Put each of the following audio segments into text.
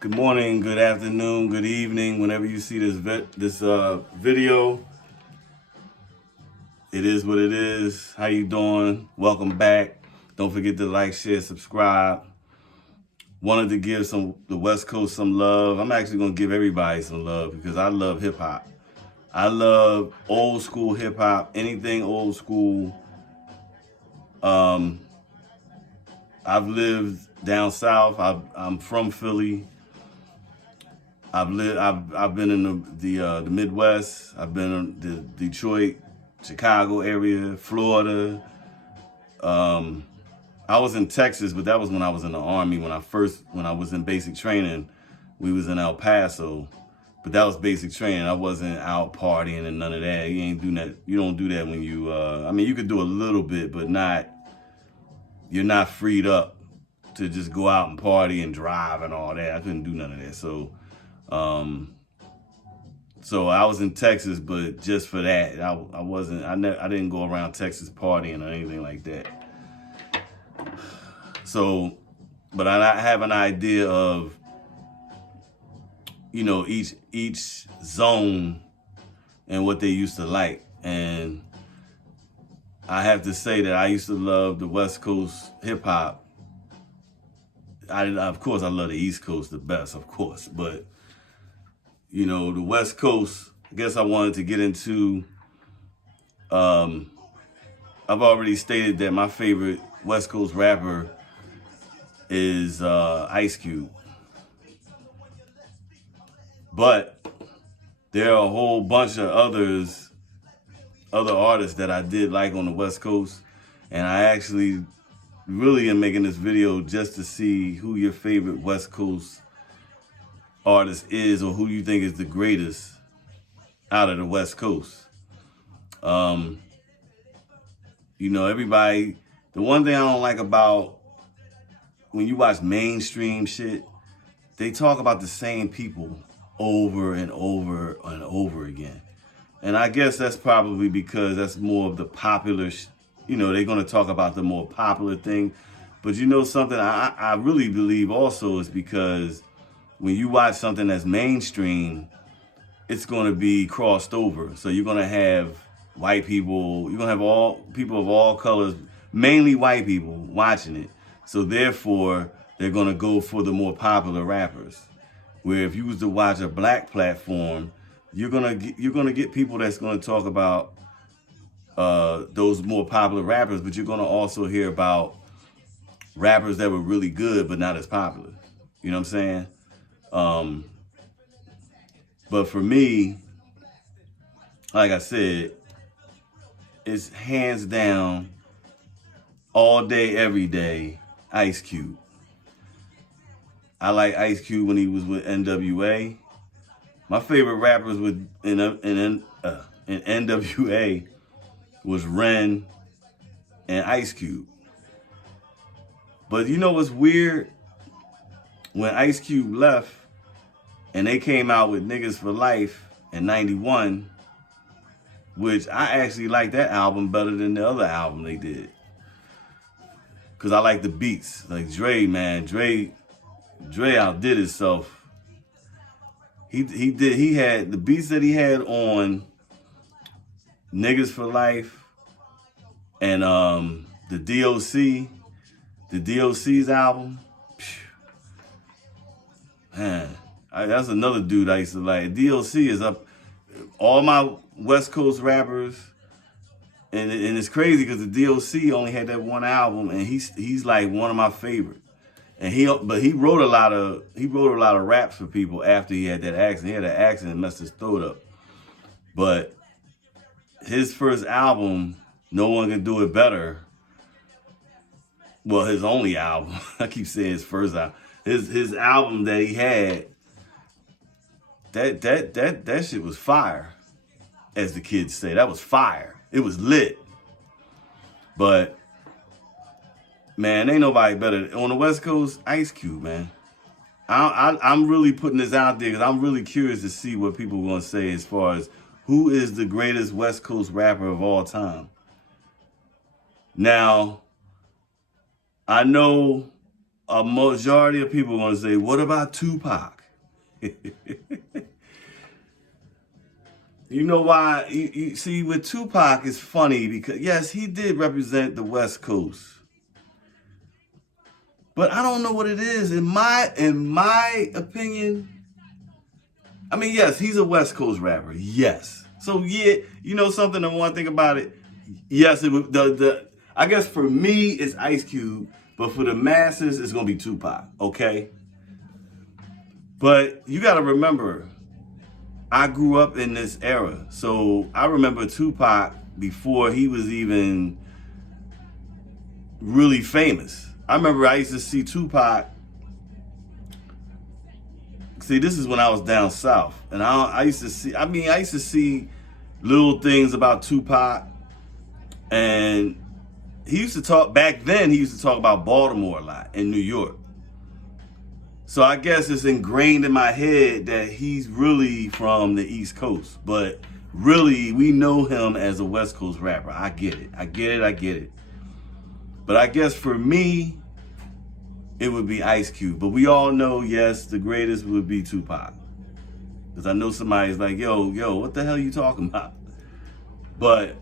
Good morning, good afternoon, good evening. Whenever you see this video, it is what it is. How you doing? Welcome back. Don't forget to like, share, subscribe. Wanted to give the West Coast some love. I'm actually gonna give everybody some love because I love hip hop. I love old school hip hop. Anything old school. I've lived down south. I'm from Philly. I've been in the Midwest. I've been in the Detroit, Chicago area, Florida. I was in Texas, but that was when I was in the Army. When I was in basic training, we was in El Paso, but that was basic training. I wasn't out partying and none of that. You ain't doing that. You don't do that when you. I mean, you could do a little bit, but not. You're not freed up to just go out and party and drive and all that. I couldn't do none of that. So I was in Texas, but just for that, I didn't go around Texas partying or anything like that. So, but I have an idea of, each zone and what they used to like. And I have to say that I used to love the West Coast hip hop. Of course, I love the East Coast the best, of course, but the West Coast, I guess I wanted to get into, I've already stated that my favorite West Coast rapper is Ice Cube. But there are a whole bunch of other artists that I did like on the West Coast. And I actually really am making this video just to see who your favorite West Coast artist is, or who you think is the greatest out of the West Coast. Everybody, the one thing I don't like about when you watch mainstream shit, they talk about the same people over and over and over again. And I guess that's probably because that's more of the popular, they're going to talk about the more popular thing. But something I really believe also is because when you watch something that's mainstream, it's going to be crossed over. So you're going to have white people, you're going to have all people of all colors, mainly white people watching it. So therefore, they're going to go for the more popular rappers. Where if you was to watch a black platform, you're gonna get people that's going to talk about those more popular rappers, but you're going to also hear about rappers that were really good but not as popular. You know what I'm saying? But for me, like I said, it's hands down, all day, every day, Ice Cube. I like Ice Cube when he was with NWA. My favorite rappers in NWA was Ren and Ice Cube. But you know what's weird? When Ice Cube left and they came out with Niggas for Life in 91, which I actually like that album better than the other album they did. Cause I like the beats. Like Dre outdid himself. He had the beats that he had on Niggas for Life and the DOC's album. Man, that's another dude I used to like. DOC is up. All my West Coast rappers, and it's crazy because the DOC only had that one album, and he's like one of my favorites. And he wrote a lot of raps for people after he had that accident. He had an accident and messed his throat up. But his first album, No One Can Do It Better. Well, his only album. I keep saying his first album. His album that he had, that shit was fire, as the kids say. That was fire. It was lit. But man, ain't nobody better on the West Coast. Ice Cube, man. I'm really putting this out there because I'm really curious to see what people are going to say as far as who is the greatest West Coast rapper of all time. Now, I know a majority of people are going to say, what about Tupac? You know why? You see, with Tupac, it's funny because, yes, he did represent the West Coast. But I don't know what it is. In my opinion, I mean, yes, he's a West Coast rapper. Yes. So, yeah, you know something, the one thing about it, yes, I guess for me, it's Ice Cube. But for the masses, it's going to be Tupac, okay? But you got to remember, I grew up in this era. So I remember Tupac before he was even really famous. I remember I used to see Tupac. See, this is when I was down south. And I used to see little things about Tupac. And he used to talk, back then, he used to talk about Baltimore a lot in New York. So I guess it's ingrained in my head that he's really from the East Coast. But really, we know him as a West Coast rapper. I get it. But I guess for me, it would be Ice Cube. But we all know, yes, the greatest would be Tupac. Because I know somebody's like, yo, what the hell are you talking about? But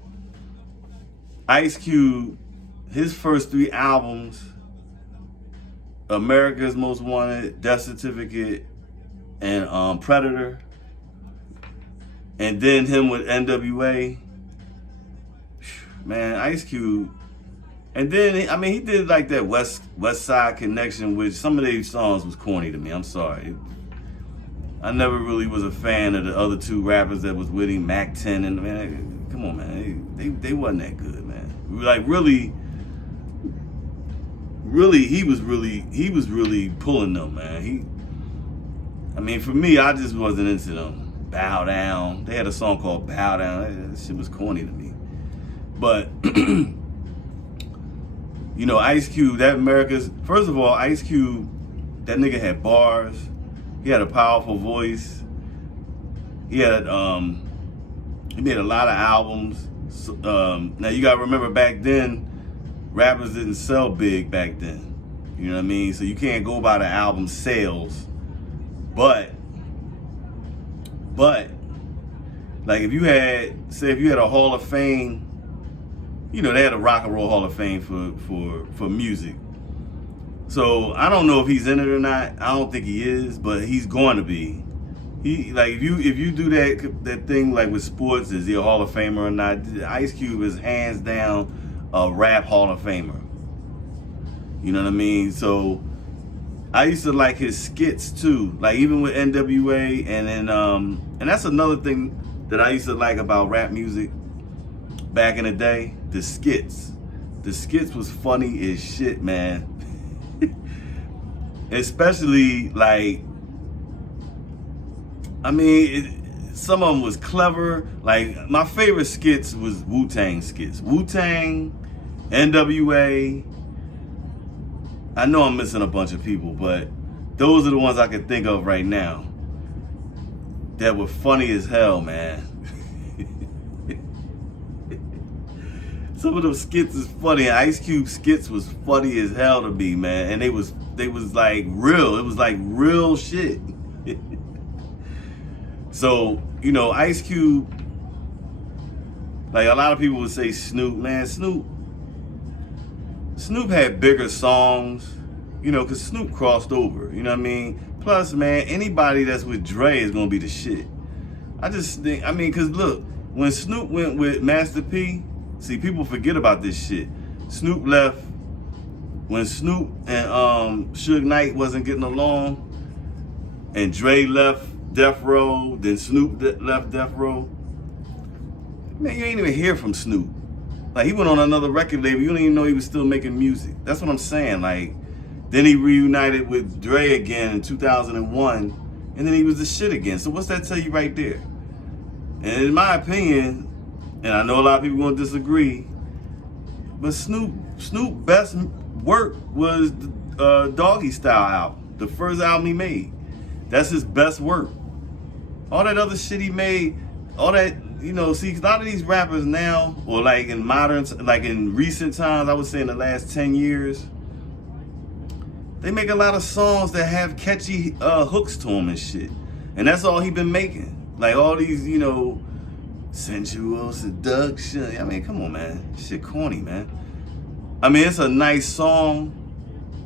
Ice Cube, his first 3 albums, America's Most Wanted, Death Certificate, and Predator, and then him with NWA. Man, Ice Cube. And then, I mean, he did like that West Side Connection, which some of these songs was corny to me. I'm sorry. I never really was a fan of the other 2 rappers that was with him, Mac 10, and man, come on, man, they wasn't that good, man. Like really, he was really pulling them, man. I mean, for me, I just wasn't into them. Bow Down. They had a song called Bow Down. That shit was corny to me. But you know, Ice Cube, first of all, Ice Cube, that nigga had bars. He had a powerful voice. He made a lot of albums. Now you gotta remember, back then, rappers didn't sell big back then. You know what I mean? So you can't go by the album sales. But like if you had a Hall of Fame, you know, they had a Rock and Roll Hall of Fame for music. So I don't know if he's in it or not. I don't think he is, but he's going to be. He like if you do that thing like with sports, is he a Hall of Famer or not? Ice Cube is hands down a rap Hall of Famer. You know what I mean? So I used to like his skits too, like even with NWA, and then and that's another thing that I used to like about rap music back in the day. The skits was funny as shit, man. Especially like, I mean, some of them was clever. Like my favorite skits was Wu-Tang skits. Wu-Tang, NWA. I know I'm missing a bunch of people, but those are the ones I can think of right now that were funny as hell, man. Some of those skits is funny. Ice Cube skits was funny as hell to me, man. And they was like real. It was like real shit. So, you know, Ice Cube, like a lot of people would say Snoop, man, Snoop had bigger songs, you know, because Snoop crossed over, you know what I mean? Plus, man, anybody that's with Dre is going to be the shit. I just think, I mean, because look, when Snoop went with Master P, see, people forget about this shit. Snoop left, when Snoop and Suge Knight wasn't getting along, and Dre left Death Row, then Snoop left Death Row. Man, you ain't even hear from Snoop. Like, he went on another record label. You don't even know he was still making music. That's what I'm saying. Like, then he reunited with Dre again in 2001, and then he was the shit again. So what's that tell you right there? And in my opinion, and I know a lot of people gonna disagree, but Snoop best work was the Doggy Style album, the first album he made. That's his best work. All that other shit he made, all that, you know, see, a lot of these rappers now, or like in recent times, I would say in the last 10 years, they make a lot of songs that have catchy hooks to them and shit. And that's all he been making. Like all these, you know, sensual seduction. I mean, come on, man. Shit corny, man. I mean, it's a nice song.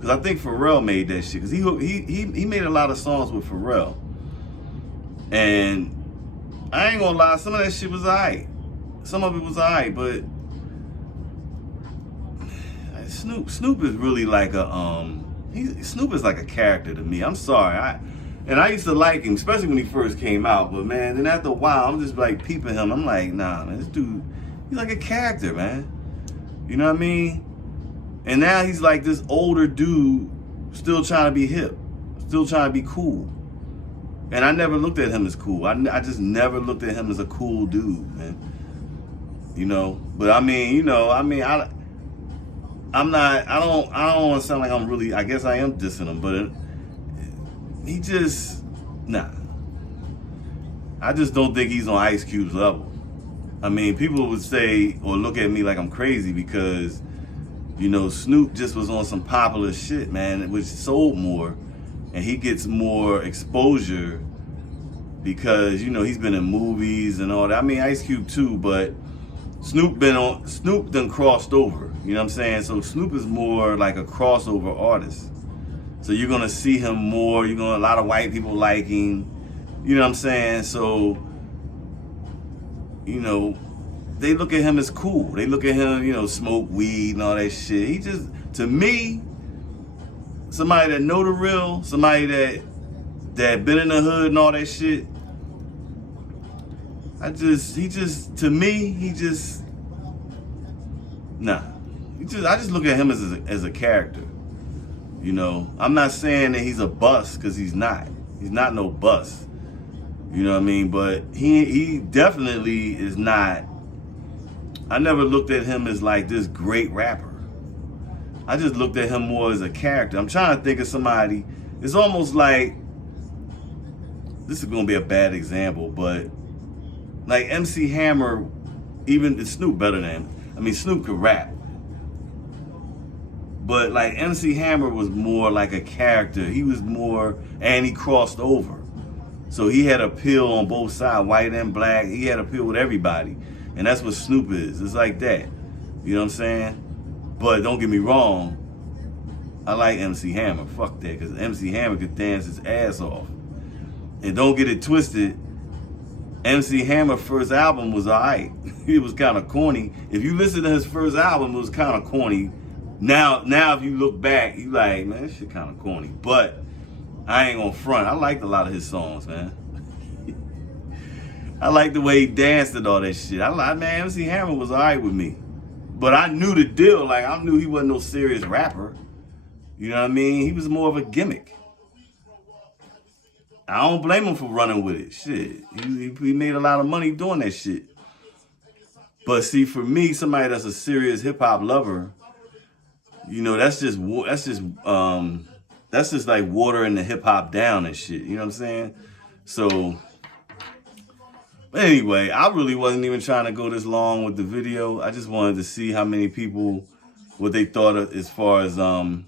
Cause I think Pharrell made that shit. Cause he made a lot of songs with Pharrell. And I ain't gonna lie, some of that shit was alright. Some of it was alright, but Snoop is really like a Snoop is like a character to me. I'm sorry. I used to like him, especially when he first came out. But man, then after a while, I'm just like peeping him. I'm like, nah, man, this dude, he's like a character, man. You know what I mean? And now he's like this older dude, still trying to be hip, still trying to be cool. And I never looked at him as cool. I just never looked at him as a cool dude, man. You know, but I mean, you know, I don't want to sound like I'm really, I guess I am dissing him, but he just, nah. I just don't think he's on Ice Cube's level. I mean, people would say or look at me like I'm crazy because, you know, Snoop just was on some popular shit, man, which sold more, and he gets more exposure because, you know, he's been in movies and all that. I mean, Ice Cube too, but Snoop done crossed over, you know what I'm saying? So Snoop is more like a crossover artist. So you're gonna see him more, a lot of white people like him, you know what I'm saying? So, you know, they look at him as cool. They look at him, you know, smoke weed and all that shit. He just, to me, somebody that know the real, somebody that been in the hood and all that shit, nah. I just look at him as a character. You know, I'm not saying that he's a bust, because he's not. He's not no bust. You know what I mean? But he definitely is not. I never looked at him as like this great rapper. I just looked at him more as a character. I'm trying to think of somebody. It's almost like, this is gonna be a bad example, but like MC Hammer, even Snoop better than him. I mean, Snoop could rap. But like MC Hammer was more like a character. He was more, and he crossed over. So he had appeal on both sides, white and black. He had appeal with everybody. And that's what Snoop is. It's like that. You know what I'm saying? But don't get me wrong, I like MC Hammer. Fuck that, because MC Hammer could dance his ass off. And don't get it twisted, MC Hammer's first album was alright. It was kind of corny. If you listen to his first album, it was kind of corny. Now if you look back, you like, man, this shit kind of corny. But I ain't gonna front. I liked a lot of his songs, man. I liked the way he danced and all that shit. Man, MC Hammer was alright with me. But I knew the deal. Like, I knew he wasn't no serious rapper. You know what I mean? He was more of a gimmick. I don't blame him for running with it. Shit. He made a lot of money doing that shit. But see, for me, somebody that's a serious hip-hop lover, you know, that's just like watering the hip hop down and shit. You know what I'm saying? So, but anyway, I really wasn't even trying to go this long with the video. I just wanted to see how many people, what they thought of, as far as how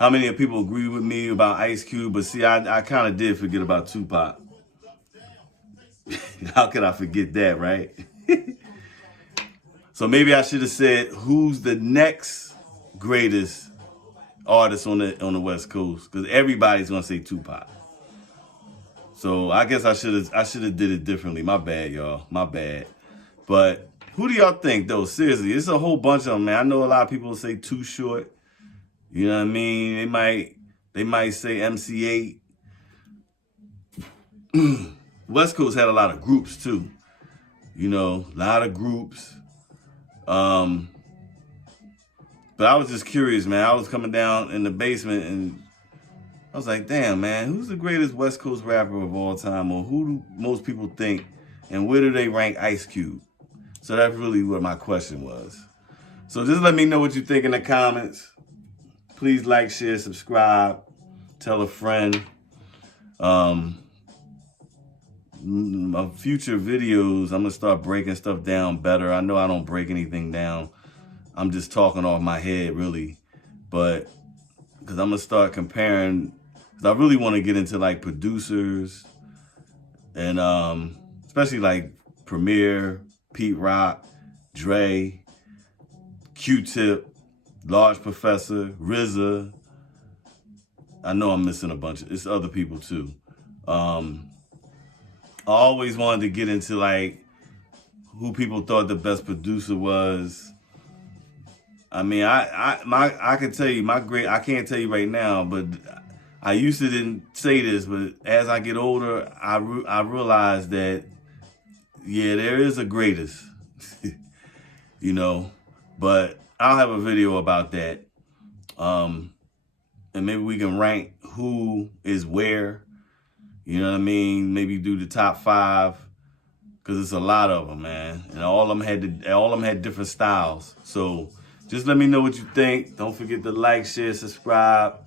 many people agree with me about Ice Cube. But see, I kind of did forget about Tupac. How could I forget that, right? So maybe I should have said, who's the next greatest artist on the West Coast, because everybody's gonna say Tupac. So I guess I should have did it differently. My bad, y'all. My bad. But who do y'all think though? Seriously, it's a whole bunch of them, man. I know a lot of people say Too Short. You know what I mean? They might say MC8. West Coast had a lot of groups too. You know, a lot of groups. But I was just curious, man. I was coming down in the basement and I was like, damn, man, who's the greatest West Coast rapper of all time? Or who do most people think, and where do they rank Ice Cube? So that's really what my question was. So just let me know what you think in the comments. Please like, share, subscribe, tell a friend. My future videos, I'm gonna start breaking stuff down better. I know I don't break anything down. I'm just talking off my head, really. But because I'm gonna start comparing. Cause I really want to get into like producers and especially like Premier, Pete Rock, Dre, Q-Tip, Large Professor, RZA. I know I'm missing a bunch. It's other people too. I always wanted to get into like who people thought the best producer was. I mean, I can tell you I can't tell you right now, but I used to didn't say this, but as I get older, I realize that, yeah, there is a greatest, you know, but I'll have a video about that. And maybe we can rank who is where, you know what I mean? Maybe do the top 5, because it's a lot of them, man. And all of them had different styles. So just let me know what you think. Don't forget to like, share, subscribe.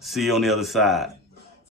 See you on the other side.